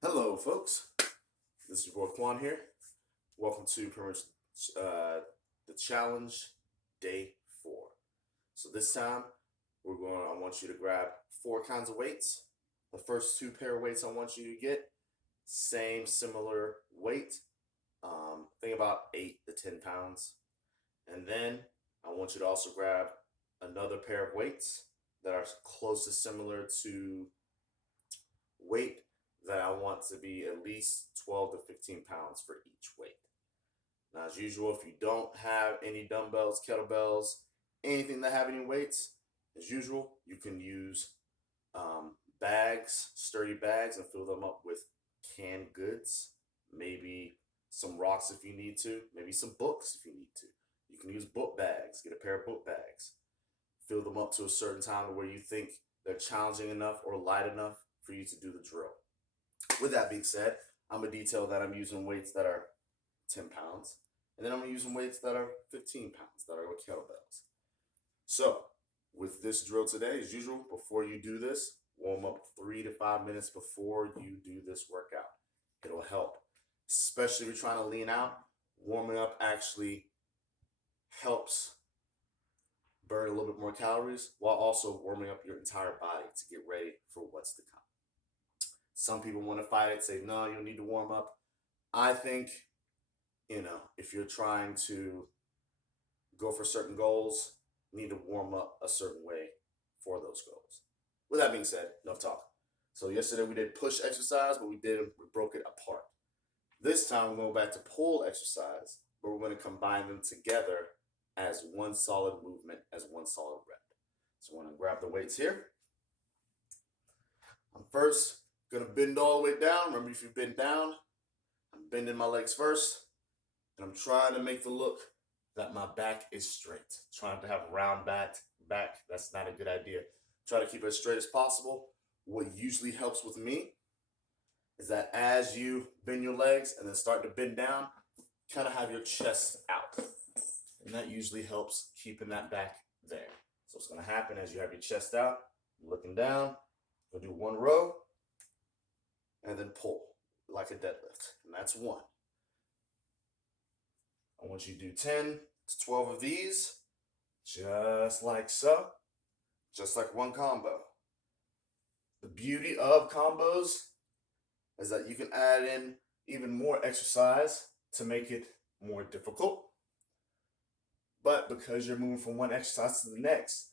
Hello, folks. This is your boy Quan here. Welcome to pretty much the challenge day 4. So this time I want you to grab 4 kinds of weights. The first 2 pair of weights I want you to get same similar weight. Think about 8 to 10 pounds, and then I want you to also grab another pair of weights that are close to similar to weight that I want to be at least 12 to 15 pounds for each weight. Now, as usual, if you don't have any dumbbells, kettlebells, anything that have any weights, as usual, you can use bags, sturdy bags, and fill them up with canned goods. Maybe some rocks if you need to. Maybe some books if you need to. You can use book bags. Get a pair of book bags. Fill them up to a certain time where you think they're challenging enough or light enough for you to do the drill. With that being said, I'm going to detail that I'm using weights that are 10 pounds, and then I'm going to use some weights that are 15 pounds, that are with kettlebells. So, with this drill today, as usual, before you do this, warm up 3 to 5 minutes before you do this workout. It'll help, especially if you're trying to lean out. Warming up actually helps burn a little bit more calories while also warming up your entire body to get ready for what's to come. Some people want to fight it, say, no, you don't need to warm up. I think, if you're trying to go for certain goals, you need to warm up a certain way for those goals. With that being said, enough talk. So yesterday we did push exercise, but we broke it apart. This time we're going back to pull exercise, but we're going to combine them together as one solid movement, as one solid rep. So I'm going to grab the weights here. I'm first going to bend all the way down. Remember, if you bend down, I'm bending my legs first, and I'm trying to make the look that my back is straight. Trying to have round back, that's not a good idea. Try to keep it as straight as possible. What usually helps with me is that as you bend your legs and then start to bend down, kind of have your chest out. And that usually helps keeping that back there. So what's going to happen as you have your chest out, looking down, we'll do 1 row, and then pull like a deadlift. And that's 1. I want you to do 10 to 12 of these, just like so, just like one combo. The beauty of combos is that you can add in even more exercise to make it more difficult. But because you're moving from one exercise to the next,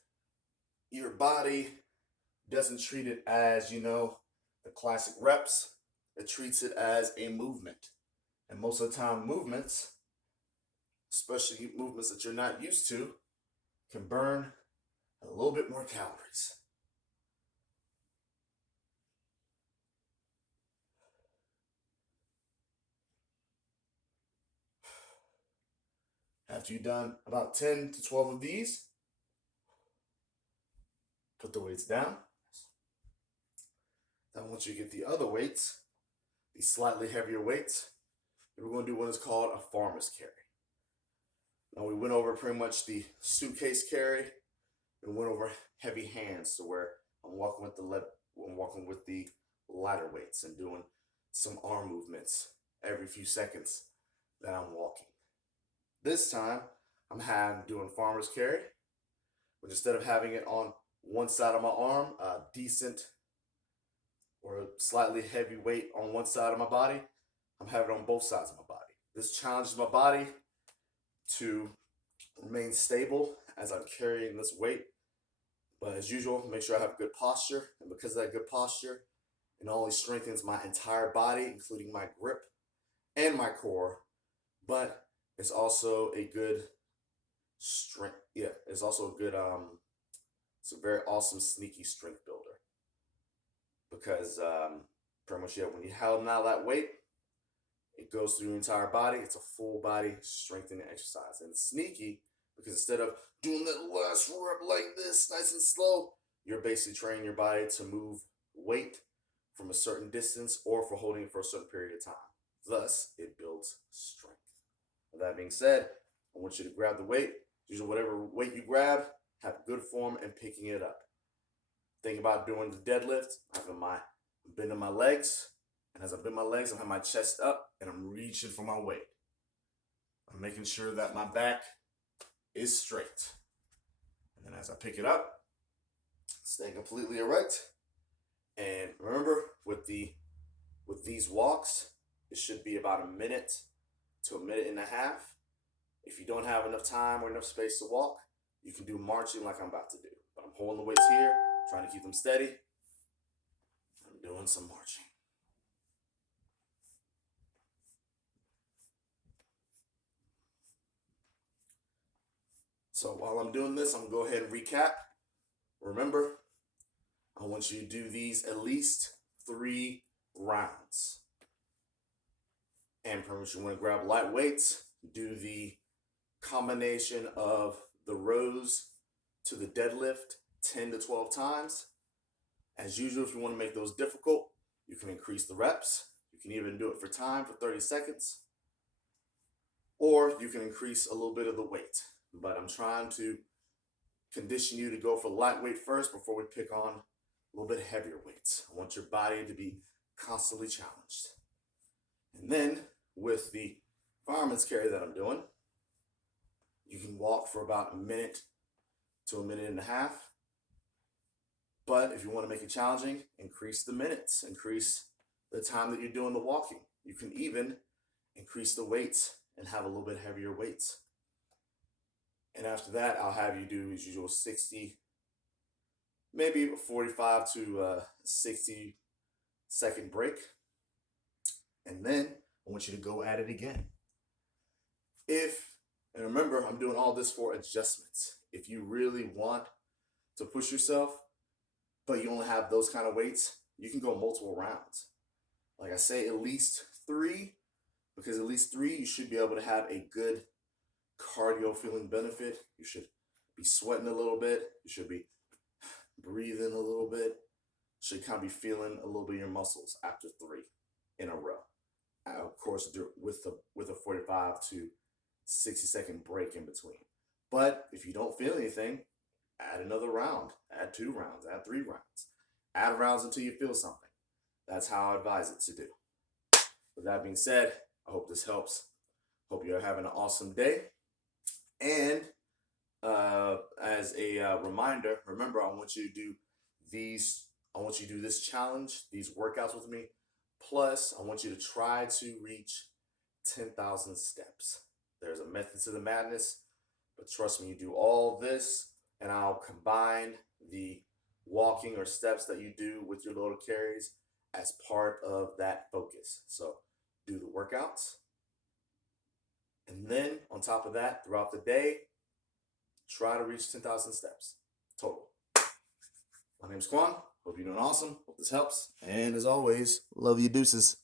your body doesn't treat it as, the classic reps. It treats it as a movement. And most of the time, movements, especially movements that you're not used to, can burn a little bit more calories. After you've done about 10 to 12 of these, put the weights down. Then once you get the other weights, these slightly heavier weights, we're going to do what is called a farmer's carry. Now we went over pretty much the suitcase carry and went over heavy hands to where I'm walking with the lighter weights and doing some arm movements every few seconds that I'm walking. This time I'm doing farmer's carry, but instead of having it on one side of my arm, a decent or a slightly heavy weight on one side of my body, I'm having it on both sides of my body. This challenges my body to remain stable as I'm carrying this weight. But as usual, make sure I have good posture. And because of that good posture, it not only strengthens my entire body, including my grip and my core, but it's also a good strength. Yeah, it's also a good, it's a very awesome, sneaky strength builder. Because pretty much, when you held out that weight, it goes through your entire body. It's a full body strengthening exercise. And it's sneaky because instead of doing that last rep like this, nice and slow, you're basically training your body to move weight from a certain distance or for holding it for a certain period of time. Thus, it builds strength. With that being said, I want you to grab the weight. Usually, whatever weight you grab, have good form in picking it up. Think about doing the deadlift. I'm bending my legs And as I bend my legs, I have my chest up and I'm reaching for my weight. I'm making sure that my back is straight. And then as I pick it up, stay completely erect. And remember, with these walks, it should be about a minute to a minute and a half. If you don't have enough time or enough space to walk, you can do marching like I'm about to do. But I'm holding the weights here, trying to keep them steady. I'm doing some marching. So while I'm doing this, I'm gonna go ahead and recap. Remember, I want you to do these at least 3 rounds. And permit you want to grab light weights, do the combination of the rows to the deadlift 10 to 12 times. As usual, if you want to make those difficult, you can increase the reps. You can even do it for time for 30 seconds. Or you can increase a little bit of the weight. But I'm trying to condition you to go for lightweight first before we pick on a little bit heavier weights. I want your body to be constantly challenged. And then with the fireman's carry that I'm doing, you can walk for about a minute to a minute and a half. But if you want to make it challenging, increase the minutes, increase the time that you're doing the walking. You can even increase the weights and have a little bit heavier weights. And after that, I'll have you do as usual 60, maybe 45 to 60 second break. And then I want you to go at it again. And remember, I'm doing all this for adjustments. If you really want to push yourself, but you only have those kind of weights, you can go multiple rounds. Like I say, at least 3, because at least 3, you should be able to have a good cardio feeling benefit. You should be sweating a little bit. You should be breathing a little bit. You should kind of be feeling a little bit of your muscles after 3 in a row. Of course, with a 45 to 60 second break in between. But if you don't feel anything, add another round, add 2 rounds, add 3 rounds. Add rounds until you feel something. That's how I advise it to do. With that being said, I hope this helps. Hope you're having an awesome day. And as a reminder, remember, I want you to do this challenge, these workouts with me. Plus, I want you to try to reach 10,000 steps. There's a method to the madness, but trust me, you do all this, and I'll combine the walking or steps that you do with your loaded carries as part of that focus. So do the workouts. And then on top of that, throughout the day, try to reach 10,000 steps total. My name's Quan. Hope you're doing awesome. Hope this helps. And as always, love you, deuces.